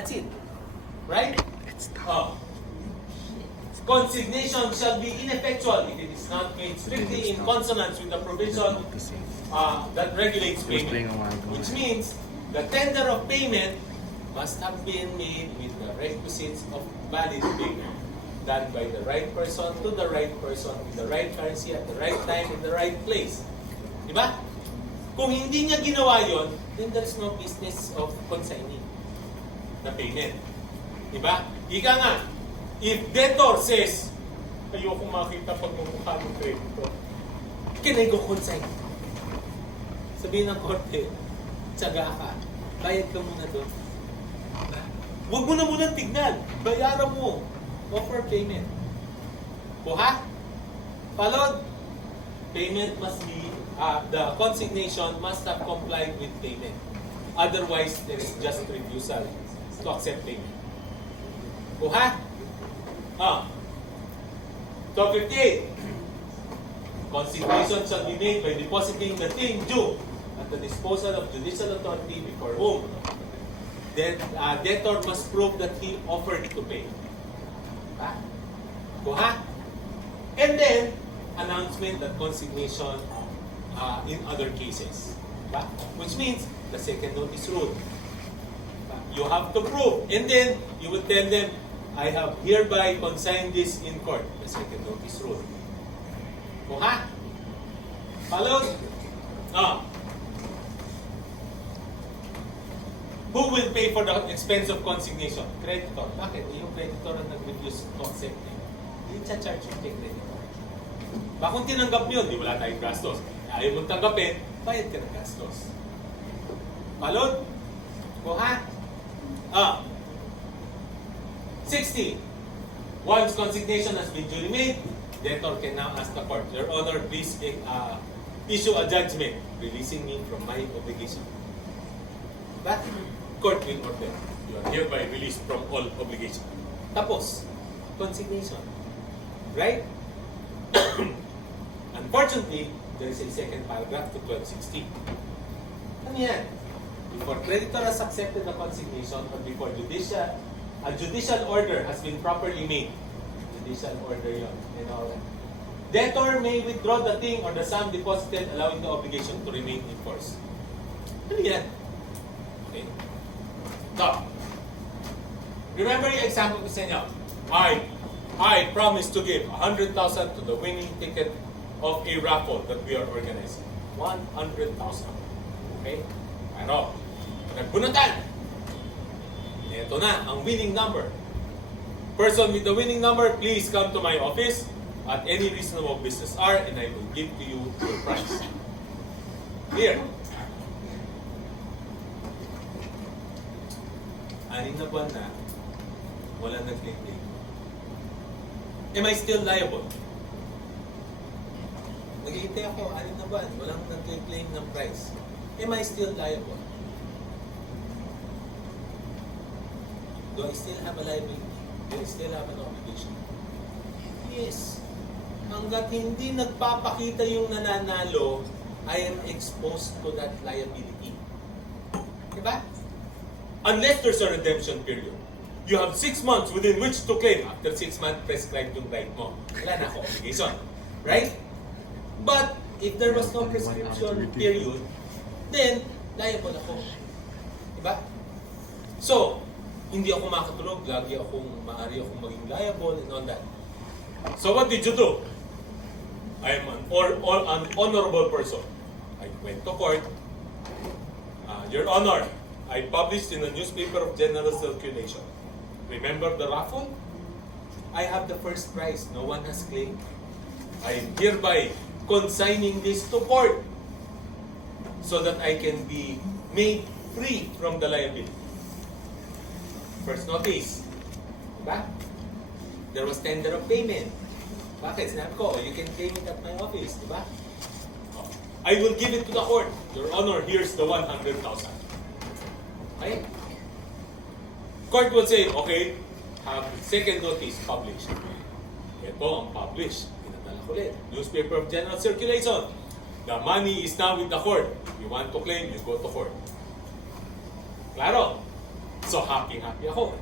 That's it. Right? Consignation shall be ineffectual if it is not made strictly in consonance with the provision that regulates payment. Which means the tender of payment must have been made with the requisites of valid payment, done by the right person to the right person with the right currency at the right time in the right place. Diba? Kung hindi niya ginawa yon, then there's no business of consigning the payment. Diba? Ika nga, if debtor says, ayoko makita pagmumukha ng creditor, can I go consign? Sabihin ng korte, tsaga ka, bayad ka muna doon. Huwag mo na muna tignan, bayaran mo, offer payment. Kuha? Followed? Payment must be, the consignation must have complied with payment. Otherwise, there is just refusal to accept payment. Kuha? So 58. Consignation shall be made by depositing the thing due at the disposal of judicial authority before whom debtor must prove that he offered to pay. Kuha? And then, announcement that consignation in other cases. Which means, the second notice rule. You have to prove. And then, you will tell them, I have hereby consigned this in court. The second notice rule. Kuha? Followed? Who will pay for the expense of consignation? Creditor. Bakit? Yung creditor ang nag-refuse to accept. Hindi siya charge yung creditor. Kung tinanggap yun, di wala tayong gastos. Ayaw mong tanggapin, bayad ka ng gastos. Followed? Kuha? 60. Once consignation has been duly made, debtor can now ask the court, Your Honor, please issue a judgment releasing me from my obligation. But court will order, you are hereby released from all obligation. Tapos, consignation. Right? Unfortunately, there is a second paragraph to 1260. Ano yan? Before creditor has accepted the consignation or before a judicial order has been properly made. Judicial order yun. And all that. Debtor may withdraw the thing or the sum deposited allowing the obligation to remain in force. Ano yan? Okay. So, remember yung example ko sa inyo. I promise to give 100,000 to the winning ticket of a raffle that we are organizing. 100,000. Okay? Pero, nagbunatan. Ito na, ang winning number. Person with the winning number, please come to my office at any reasonable business hour and I will give to you your prize. Here. 6 na buwan na, walang nag-claim. Am I still liable? Naghihintay ako, 6 na buwan, walang nag-claim ng prize. Am I still liable? Do I still have a liability? Do I still have an obligation? Yes. Hanggat hindi nagpapakita yung nananalo, I am exposed to that liability. Diba? Unless there's a redemption period. You have 6 months within which to claim. After 6 months, prescribed yung right mo. Wala na ako obligation. Right? But, if there was no prescription period, then, liable ako. Diba? So, hindi ako makatulog. Lagi maaari akong maging liable and all that. So, what did you do? I am an honorable person. I went to court. Your Honor, I published in a newspaper of general circulation. Remember the raffle? I have the first prize. No one has claimed. I am hereby consigning this to court so that I can be made free from the liability. First notice. Diba? There was tender of payment. Bakit? Sinabi ko, you can claim it at my office. Diba? I will give it to the court. Your Honor, here's the 100,000. Okay? Court will say, okay, have second notice published. Ito ang published. Pinadala ko ulit. Newspaper of general circulation. The money is now with the court. You want to claim, you go to court. Claro. So happy ako.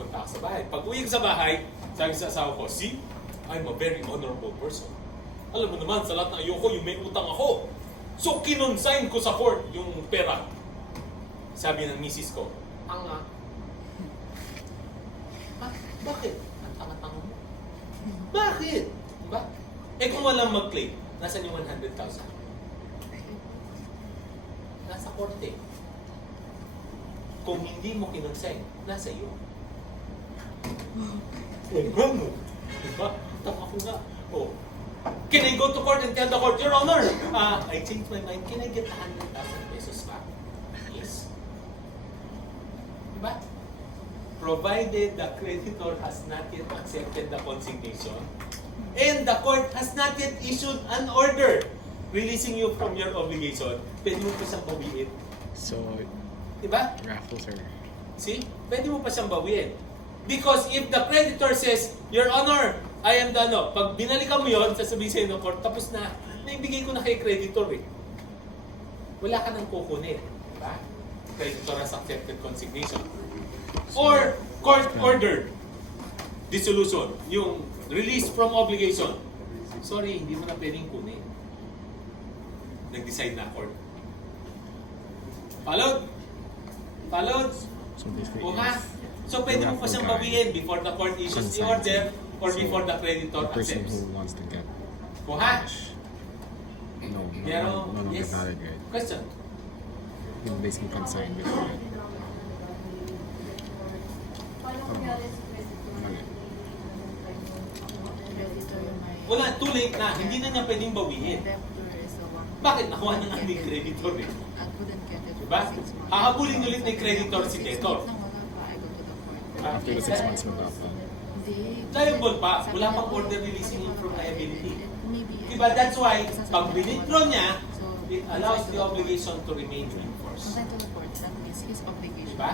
Punta ako sa bahay. Pag uwi ko sa bahay, sabi sa asawa ko, see, I'm a very honorable person. Alam mo naman, sa lahat ng ayoko, yung may utang ako. So kinonsign ko sa court yung pera. Sabi ng misis ko, tanga. Bakit? Ang tanga-tanga mo. Bakit? Diba? Eh kung walang mag-claim, nasan yung 100,000? Nasa korte. Kung hindi mo kinonsign, nasa iyo. Ano? Diba? Tama ko nga. Oh. Can I go to court and tell the court, Your Honor, I changed my mind. Can I get 100,000 pesos back? Yes. Diba? Provided the creditor has not yet accepted the consignation and the court has not yet issued an order releasing you from your obligation, pwede mo pa siyang bawiin. So, diba? raffles are... See? Pwede mo pa siyang bawiin. Because if the creditor says, Your Honor, I am the ano, pag binalikan mo yun, sasabihin sa'yo ng court, tapos na, naibigay ko na kay creditor eh. Wala ka nang kukunin. Diba? Creditor has accepted consignation. Or, court ordered dissolution, yung release from obligation. Sorry, hindi mo na pwedeng kunin. Nag-decide na court. Followed? Followed? So basically, O nga? So pwede mo pa siyang bawiin before the court issues the order or before the creditor the person accepts. who wants to get Kuha? no, Pero, no, yes. valid, right? Question? You basically consign with it. Wala, too late na. Hindi na niya pwedeng bawiin. Bakit? Nakuha na nga ng creditor eh. Diba? Hahabulin ulit ni creditor si debtor. After the 6 months mag-apply. Liable pa. Wala pang order releasing him from liability. Diba? That's why, pag withdraw niya, it allows the obligation to remain in force. Diba?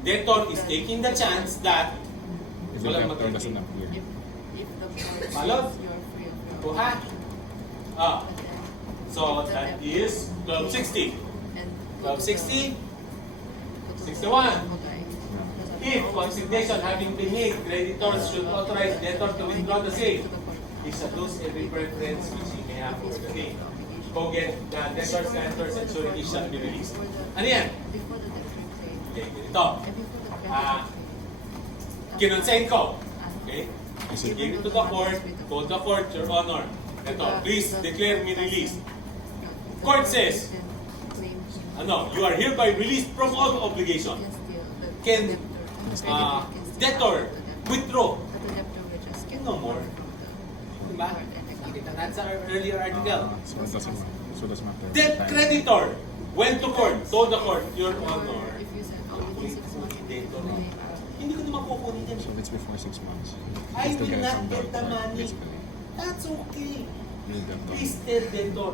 Debtor is taking the chance that If the walang debtor doesn't mag-claim. appear. Malot? Kuha? Ah. So, that is 1260. 1260, 61. If consignation having been made, creditors should authorize debtor to withdraw the same. He shall lose every preference which he may have over the day. Go get the debtors, creditors, and surety shall be released. Ano yan? Okay, ganito. Kinonsign ko. Okay? I should give it to the court. Told the court, Your Honor. Ito, please declare me released. Court says, you are hereby released from all obligation. Can debtor withdraw? No more. Diba? Kita natin sa earlier article. So it doesn't matter. Debt creditor went to court, told the court, Your Honor, hindi ko naman kukunin yan. So if it's before 6 months. I you still will get it not from get the money. basically. That's okay. Need that done. Please tell debtor.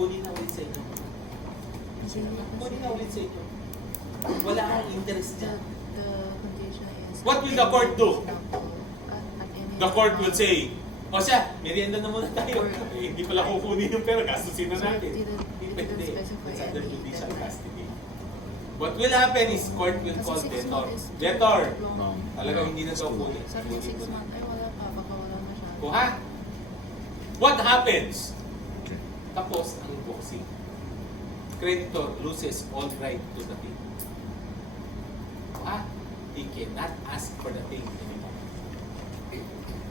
Kunin na ulit sa inyo. Kunin na ulit sa inyo. Wala akong interest dyan. What will the court do? The court will say, o siya, merienda na muna tayo. Hindi pala kukunin yung pera, gastusin na natin. Hindi pwede. It's under judicial custody. What will happen is court will call debtor. Debtor! No. Talagang hindi na daw kunin. Sabi 6 months, ay wala pa, baka wala masyado. Kuha? What happens? Okay. Tapos ang boxing. Creditor loses all right to the thing. He cannot ask for the thing anymore.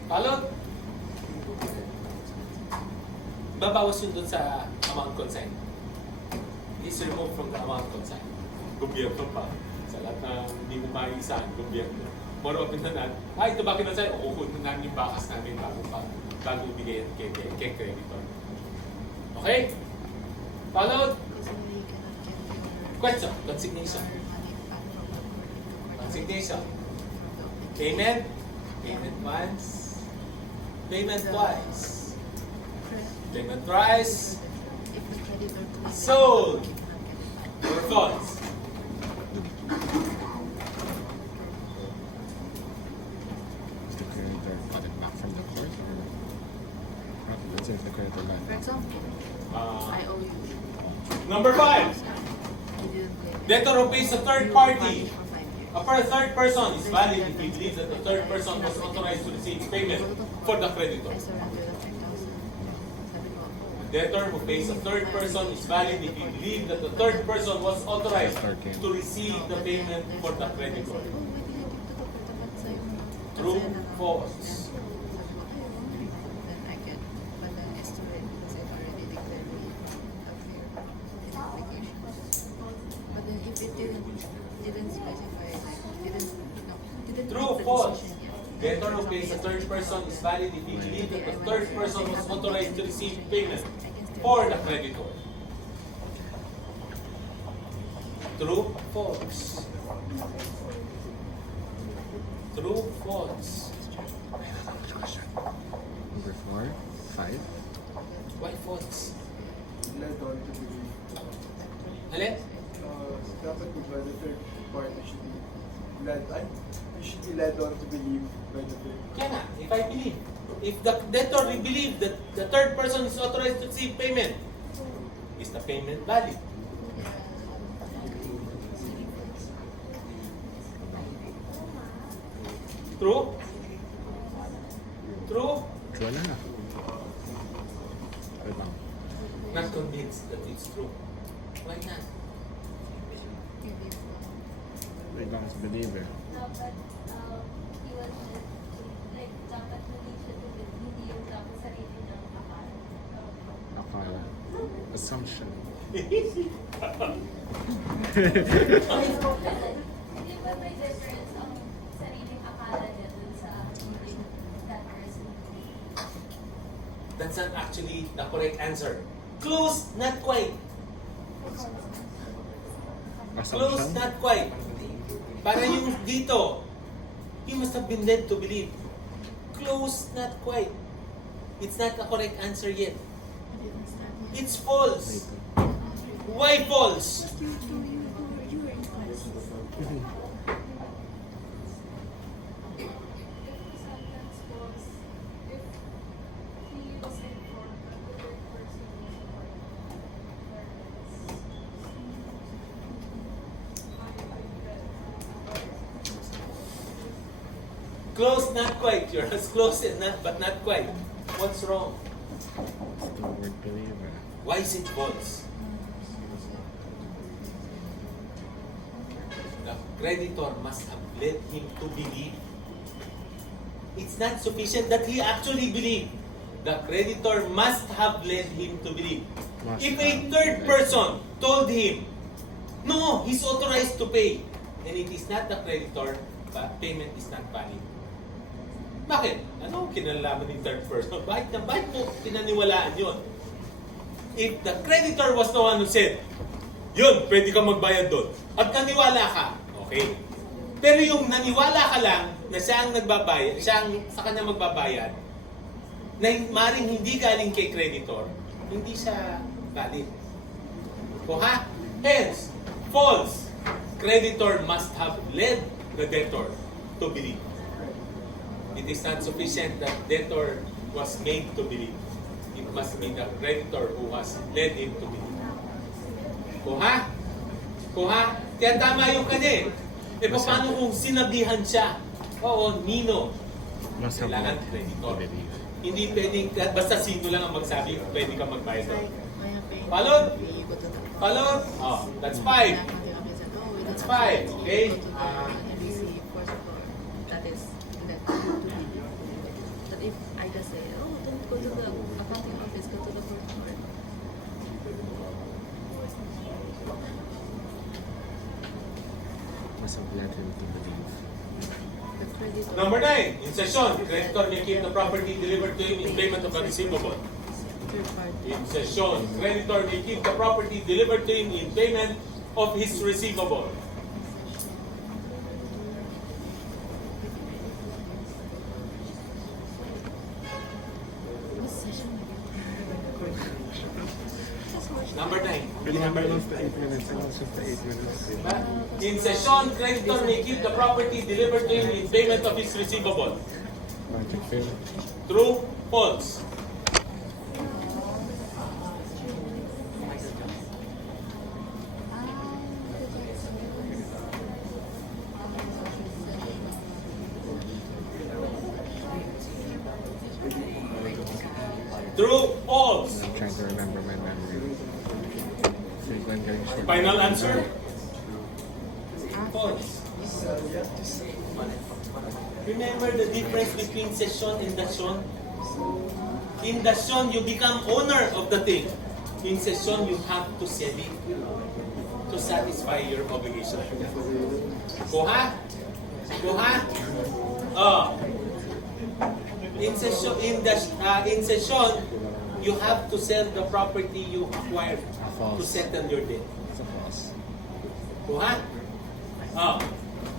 Follow? Babawas yun dun sa amount consigned. Is removed from the amount consigned. Gobyerno pa. Sa lahat na hindi mo maiisahan, gobyerno. More often than not, ito ba kinasay? Kukunin namin yung bakas namin bago ibigay kay creditor. Okay? Followed? Question. Consignation. Consignation. Payment. Payment once. Payment twice. Payment thrice. Sold. Or false. Is the creditor got it back from the court? Or let's say if the creditor For got it. example, I owe you. Number 5. You didn't pay me. Debtor who pays a third party. A third person is valid if he believes that the third person was authorized to receive payment for the creditor. Debtor who pays a third person is valid if he believes that the third person was authorized to receive the payment for the creditor. True, false. True, false. Debtor who pays a third person is valid if he believes that the third person was authorized to receive payment for the creditor. True, false. True, false. Number 4, 5. Why false? Led on to believe. Alin? Dapat kung ba the third party should be led, you should be led on to believe by the third. Kaya nga, if I believe, if the debtor will believe that the third person is authorized to receive payment, is the payment valid? True? True? Wala na. Ibang. Not convinced that it's true. Why not? Ibang is believer. Dapat, he was like, dapat hindi siya tubig, hindi yung dapat sarili ng akala. Akala. Assumption. Di ba may difference ang sariling akala niya dun sa hindi that person? That's not actually the correct answer. Close, not quite. Close, Assumption. not quite. Para yung dito, he must have been led to believe. Close, not quite. It's not the correct answer yet. It's false. Why false? Sometimes false if he was informed that the third person was Close, not quite. You're as close and not, but not quite. What's wrong? It's the word believer. Why is it false? The creditor must have led him to believe. It's not sufficient that he actually believed. The creditor must have led him to believe. Must If a have. third person told him, no, he's authorized to pay, and it is not the creditor, but payment is not valid. Bakit? Ano kinalaman ng third person? Bakit mo pinaniwalaan yun? If the creditor was the one who said, yun, pwede ka magbayad doon. At naniwala ka, okay. Pero yung naniwala ka lang na siya ang nagbabayad, siya ang sa kanya magbabayad, na maring hindi galing kay creditor, hindi siya valid. O ha? Hence, false. Creditor must have led the debtor to believe. It is not sufficient that debtor was made to believe. It must be the creditor who has led him to believe. Kuha? Kuha? Kaya tama yung kanya eh. E paano kung sinabihan siya? Oo, Nino. Must have Kailangan led creditor. to believe. Hindi pwedeng, basta sino lang ang magsabi, pwede ka magbayad doon. Palon? Palon? Oh, that's 5. That's 5, okay? That is, but if I just say, oh, don't go to the accounting office, go to the court. Must have led him to believe. The creditor. Number 9, in session, creditor may keep the property delivered to him in payment of a receivable. Third party. In session, creditor may keep the property delivered to him in payment of his receivable. Number 9. Pwede nga balance to 8 minutes and also to 8 minutes. In session, creditor may keep the property delivered to him in payment of his receivable. Logic fail. True, false. True, false. I'm trying to remember my memory. Frequent getting short. Final answer? False. Remember the difference between session and dasyon? In dasyon, you become owner of the thing. In session, you have to sell it to satisfy your obligation. Kuha? Kuha? Oh. In session, you have to sell the property you acquired to settle your debt. It's a false. Kuha? Oh.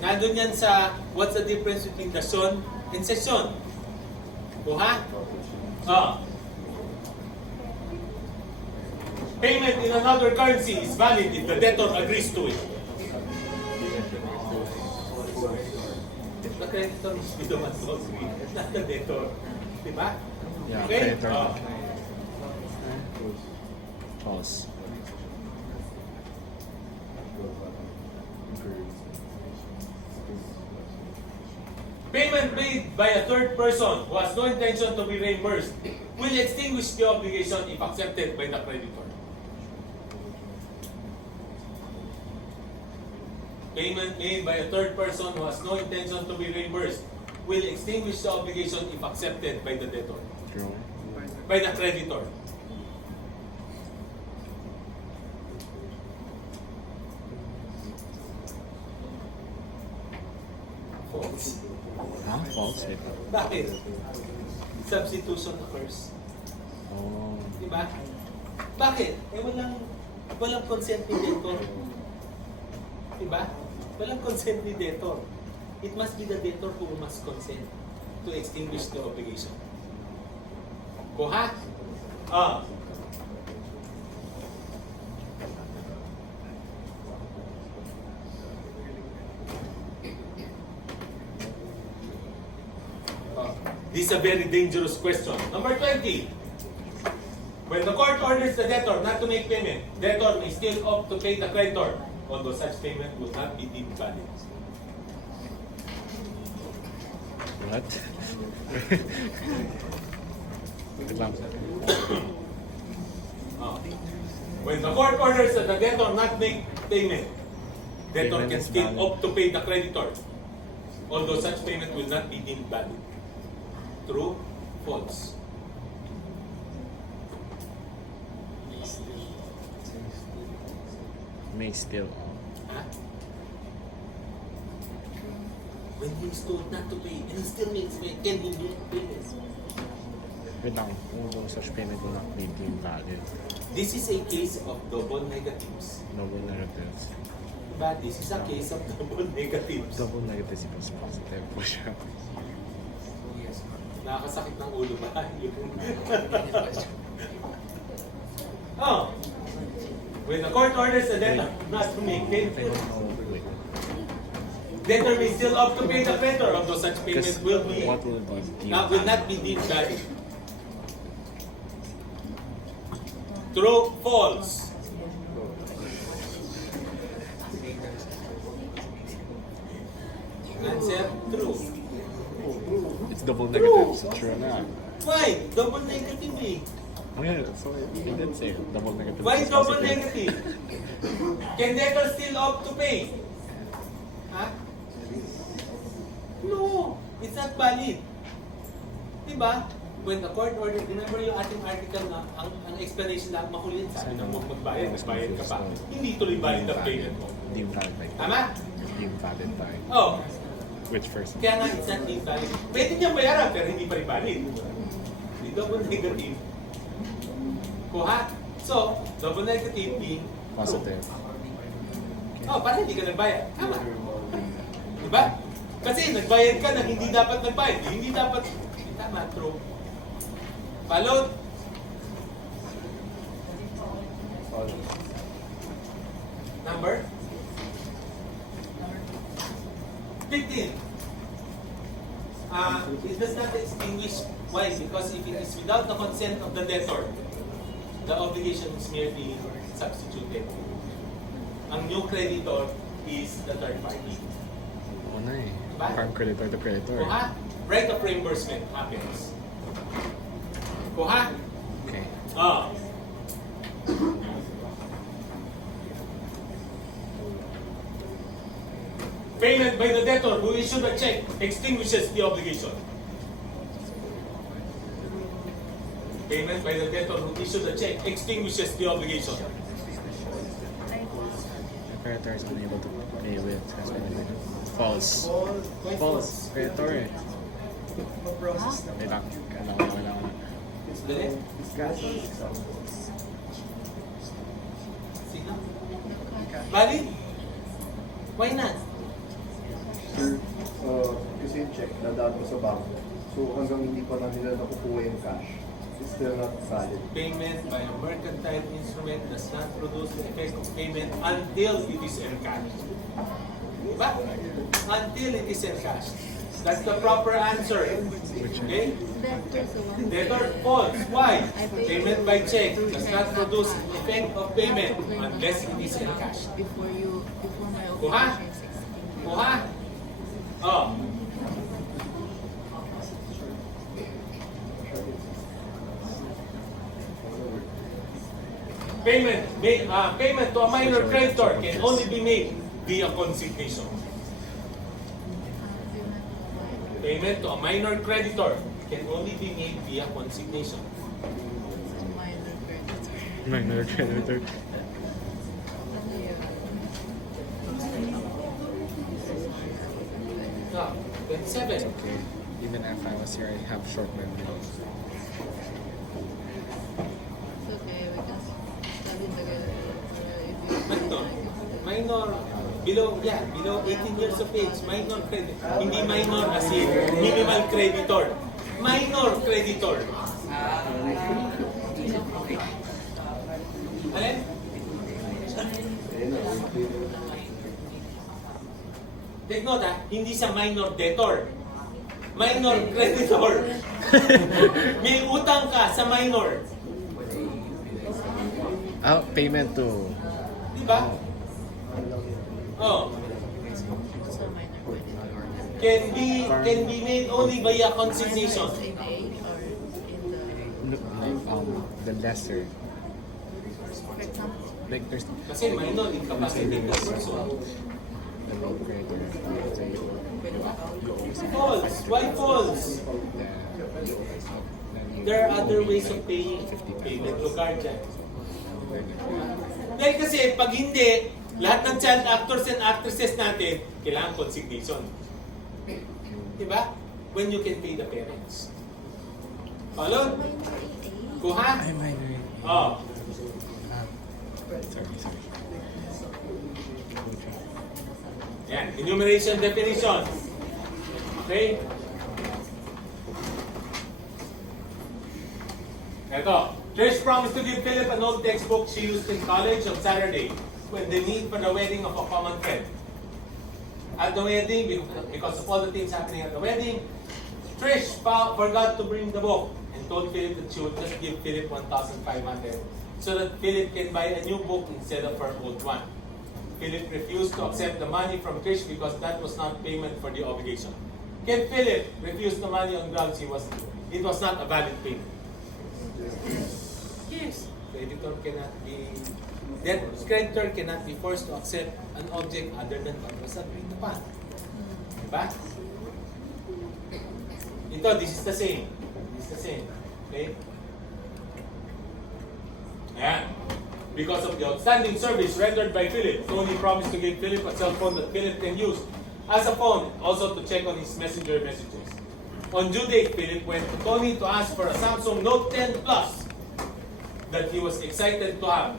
Nandun yan sa what's the difference between dasyon and session. Kuha? Oh. Payment in another currency is valid if the debtor agrees to it. The creditor must be the one to agree, not the debtor. Diba? Yeah, Okay? creditor. Oh. False. Payment made by a third person who has no intention to be reimbursed will extinguish the obligation if accepted by the creditor. Payment made by a third person who has no intention to be reimbursed will extinguish the obligation if accepted by the debtor, True. by the creditor. False. Huh? False. Wait. Bakit? Substitution occurs. Oh. Diba? Bakit? Eh walang consent ni debtor. Diba? Walang consent ni debtor. It must be the debtor who must consent to extinguish the obligation. Kuha? Ah. This is a very dangerous question. Number 20. When the court orders the debtor not to make payment, debtor may still opt to pay the creditor, although such payment will not be deemed valid. What? Wait lang. When the court orders that the debtor not make payment, debtor Payment can is still valid. opt to pay the creditor, although such payment will not be deemed valid. True? False? May still. Huh? When he's told not to pay and he still makes payment, can he make payment? Wait lang. Although such payment will not be deemed valid. This is a case of double negatives. Double negatives. But this is a case of double negatives. Double negatives equals positive po siya. Nakakasakit ng ulo ba? Oh. When the court orders the debtor not to make I payment, don't know. Wait. debtor may still opt to pay the creditor, although such payment Because will be what will be deemed will not be deemed valid. True, false. Answer, true. It's double negative, so true na. Why? Double negative eh. Okay, so it did say double negative. Why is double positive. negative? Can debtor still opt to pay? Huh? No, it's not valid. Diba? When the court ordered, remember yung ating article na ang explanation lang makulit, sabi ng huwag magbayad, nagbayad ka pa. Hindi tuloy valid ang payment mo. Deemed valid by. Tama? Deemed valid by. Oh, Which first? kaya nga it's not invalid. Pwede niyang bayaran pero hindi pa rin valid. Di double negative. Kuha? So, double negative being true. Positive. Oh, parang hindi ka nagbayad. Tama. Diba? Kasi nagbayad ka na hindi dapat nagbayad. Hindi dapat. Tama, true. Followed? Number? 15. It does not extinguish. Why? Because if it is without the consent of the debtor, the obligation is merely substituted. Ang new creditor is the third party. Oo na eh. Diba? From creditor to creditor. Kuha? Right of reimbursement happens. Kuha? Okay. Ah. Payment by the debtor who issued a check extinguishes the obligation. Payment by the debtor who issued a check extinguishes the obligation. The creditor is unable to pay with transfer. False. All False. Creditor eh. process na. Wait lang. Kailangan. Dali. Cash. Sino? Valid? Why not? Sir, kasi yung check nadaan ko sa bank. So hanggang hindi pa na nila nakukuha yung cash, it's still not valid. Payment by a mercantile instrument does not produce the effect of payment until it is encashed. Diba? Until it is encashed. That's the proper answer. Okay? Debtor's the one. Debtor false. Why? Payment by check does not produce effect of payment unless it is encashed. Before my Kuha? obligation is extinguished. Kuha? Oh. Payment to a minor creditor can only be made via consignation. Payment to a minor creditor can only be made via consignation. Minor creditor. Minor creditor. Ah, 27. Okay. Even if I was here, I have short memory. It's okay, we can study together. Minor, below 18 years of age, minor credit. Hindi minor as in minimal creditor. Minor creditor. Alin? Take note hindi siya minor debtor. Minor creditor. May utang ka sa minor. Payment to. Diba? Oh. So minor creditor. Can be made only via consignation. In age or in The lesser. for example, Like there's Kasi minor incapacity na person. the low creditor. False. Why false? There are other ways of paying. Payment to guardian. Dahil kasi pag hindi, lahat ng child actors and actresses natin, kailangan consignation. Diba? When you can pay the parents. Follow? Kuha? Ay, minor. Oh. Sorry. Yan. Enumeration definition. Okay? Ito. Trish promised to give Philip an old textbook she used in college on Saturday when they meet for the wedding of a common friend. At the wedding, because of all the things happening at the wedding, Trish forgot to bring the book and told Philip that she would just give Philip 1,500 so that Philip can buy a new book instead of her old one. Philip refused to accept the money from Trish because that was not payment for the obligation. Can Philip refuse the money on grounds it was not a valid payment? Yes. Creditor cannot be forced to accept an object other than what was agreed upon. Diba? This is the same. Okay? Ayan. Because of the outstanding service rendered by Philip, Tony promised to give Philip a cell phone that Philip can use as a phone, also to check on his messenger messages. On due date, Philip went to Tony to ask for a Samsung Note 10 Plus that he was excited to have.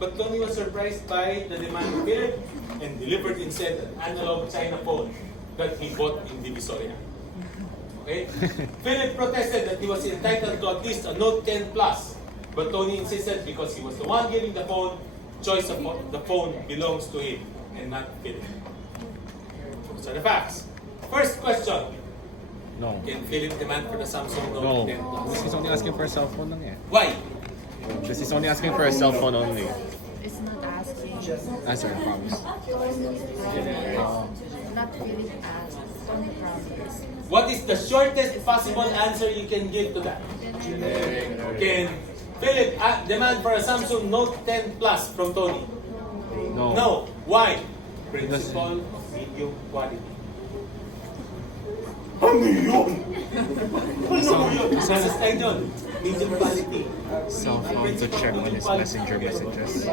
But Tony was surprised by the demand of Philip and delivered instead an analog China phone that he bought in Divisoria. Okay? Philip protested that he was entitled to at least a Note 10 Plus, but Tony insisted because he was the one giving the phone, choice of the phone belongs to him and not Philip. So the facts. First question. No. Can Philip demand for the Samsung No. Note 10 Plus? He's only asking for a cell phone lang eh. Why? Because he's only asking for a cell phone only. it's not asking. Sorry, I promise. Not really asked. Tony promise. What is the shortest possible answer you can give to that? Can Philip demand for a Samsung Note 10 Plus from Tony? No. No. Why? Principle of medium quality. Ano yun? Ano yun? Nasa slide yun. Medium quality. Cell phone to check on his messenger messages.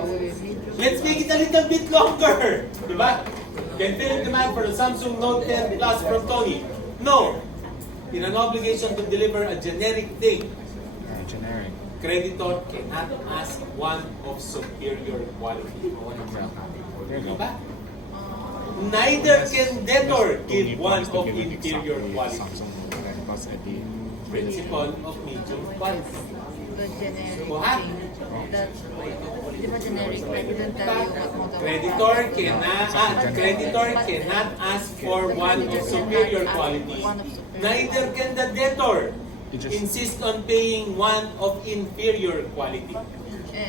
Let's make it a little bit longer. Diba? Can Philip demand for a Samsung Note 10 Plus from Tony? No. In an obligation to deliver a generic date, Generic. creditor cannot ask one of superior quality. There you go. Diba? Neither can debtor Tony give one promised to of give it inferior exactly quality. Samsung Note 10 Plus at the Principle of medium quality. The generic What? thing. That, di ba generic? I didn't tell you what model. Creditor cannot ask for one of superior quality. Neither can the debtor insist on paying one of inferior quality.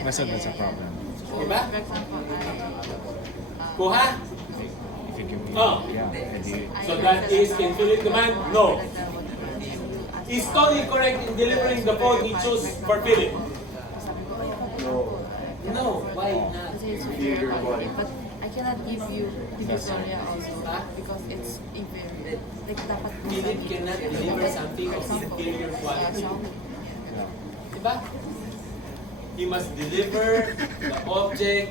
That's a problem. Diba? For example, Kuha? If you give me, Oh. yeah, at the So that is, can Philip demand? No. Is Tony correct in delivering the phone he chose for Philip? No. No, why not? Kasi it's inferior quality. But I cannot give you Victoria also Huh? because it's inferior. Like dapat Philip cannot deliver something of inferior quality. Diba? He must deliver the object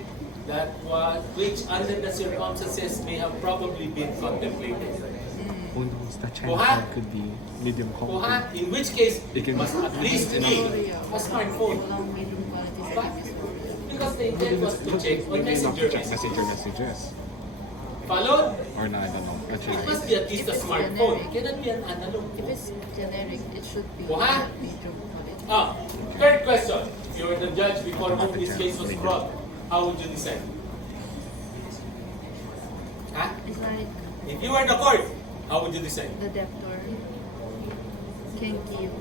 which under the circumstances may have probably been contemplated. who knows, the Kuha? China could be medium quality. Kuha, in which case, It it can- must at least be a smartphone. Walang medium quality sa Diba? Because the intent was to check on Maybe not to messenger check messages. messenger messages. Followed? Or no, I don't know. It Actually, must be at least a smartphone. It cannot be an analog. If it's generic, it should be Kuha? medium quality. Third question. If you were the judge before whom this case was brought, how would you decide? Huh? It's like If you were the court, how would you decide? the debtor can give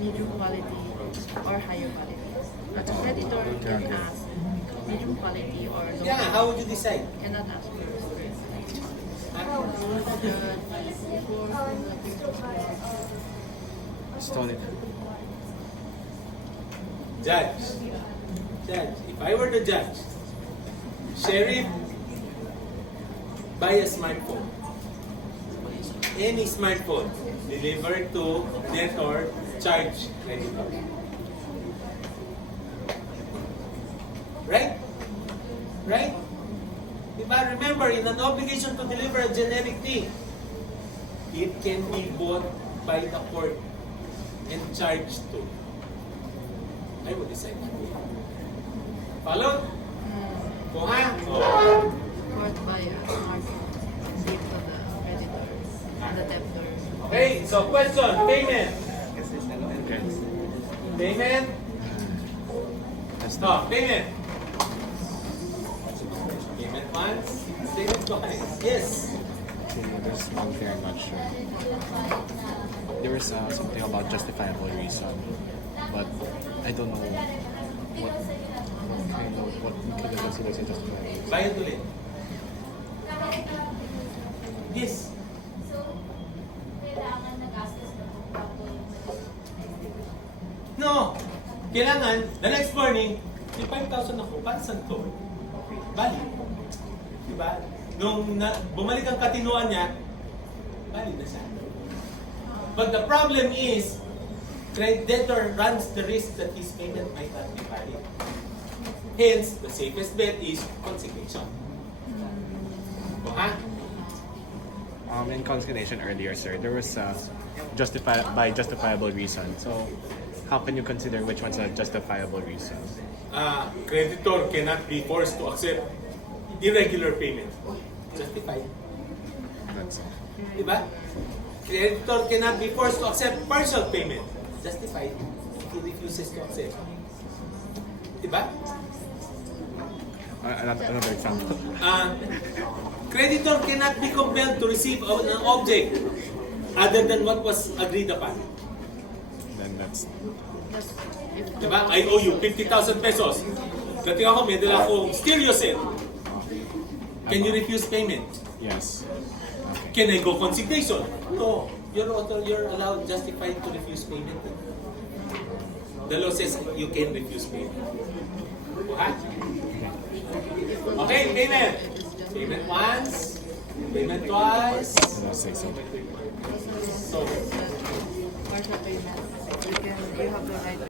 medium quality or higher quality. But the creditor can ask medium quality or low Yeah, quality. how would you decide? Cannot ask for it. stole it. Judge, if I were the judge, sheriff, buy a smartphone. Any smartphone, deliver to debtor, charge creditor. Right? Right? Diba? Remember, in an obligation to deliver a generic thing, it can be bought by the court and charged to. I would decide that way. Follow? Kuha? Oh. Court by a smartphone. Give to the creditor and the debtor. Okay, so question, payment. Okay. Payment? That's No, payment. Payment once, payment twice. Yes. Actually, there's one thing I'm not sure. There was something about justifiable reason, but I don't know what we could consider as a justifiable reason. Bayad ulit. Yes. So, kailangan nagastos na po bago yung No. Kailangan, the next morning, may 5,000 ako. Para saan to? Bali. Diba? Nung bumalik ang katinuan niya, bali na siya. But the problem is, creditor runs the risk that his payment might not be valid. Hence, the safest bet is consignation. Ha? In consignation earlier, sir, there was justifiable reason. So, how can you consider which one's a justifiable reason? Creditor cannot be forced to accept irregular payment. Justified. That's all. Diba? Creditor cannot be forced to accept partial payment. Justified. He refuses to accept. Diba? Another example. Creditor cannot be compelled to receive an object other than what was agreed upon. Then that's Just if Diba? I owe you 50,000 pesos. Dating ako, may dala akong stereo set. Can you refuse payment? Yes. Can I go consignation? No. You're allowed justified to refuse payment. The law says you can refuse payment. Ha? Okay, payment. Payment once, payment twice. No, say so. So, Partial payment. You have the right